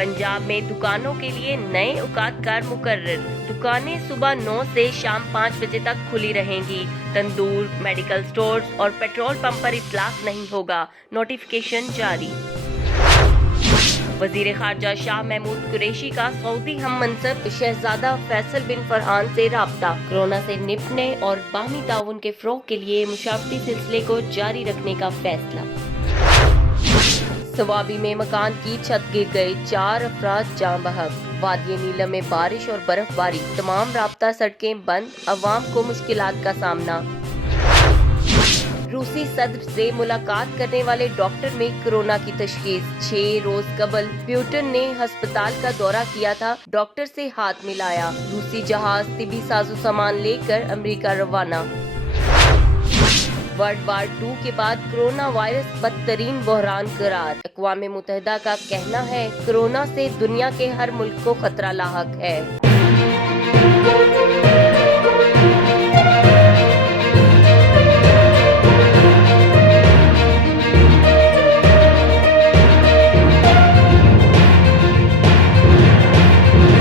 पंजाब में दुकानों के लिए नए औकातकार मुकर्रर। दुकानें सुबह 9 से शाम 5 बजे तक खुली रहेंगी। तंदूर, मेडिकल स्टोर्स और पेट्रोल पंप पर इतलाक नहीं होगा। नोटिफिकेशन जारी। वजीर खारजा शाह महमूद कुरैशी का सऊदी हम मनसब शहजादा फैसल बिन फरहान से राब्ता। कोरोना से निपटने और बाहमी ताउन के फ़रोग़ के लिए मुशावरती सिलसिले को जारी रखने का फैसला। सवाबी में मकान की छत गिर गई, 4 अफराद जान बहक। वादी नीलम में बारिश और बर्फबारी, तमाम राब्ता सड़कें बंद, अवाम को मुश्किलात का सामना। रूसी सदर से मुलाकात करने वाले डॉक्टर में कोरोना की तशखीस। 6 रोज कबल प्यूटन ने अस्पताल का दौरा किया था, डॉक्टर से हाथ मिलाया। रूसी जहाज तिबी साजो सामान लेकर अमेरिका रवाना। वर्ल्ड वार 2 के बाद कोरोना वायरस बदतरीन बहरान करार। अक़वाम मुत्तहिदा का कहना है कोरोना से दुनिया के हर मुल्क को खतरा लाहक है।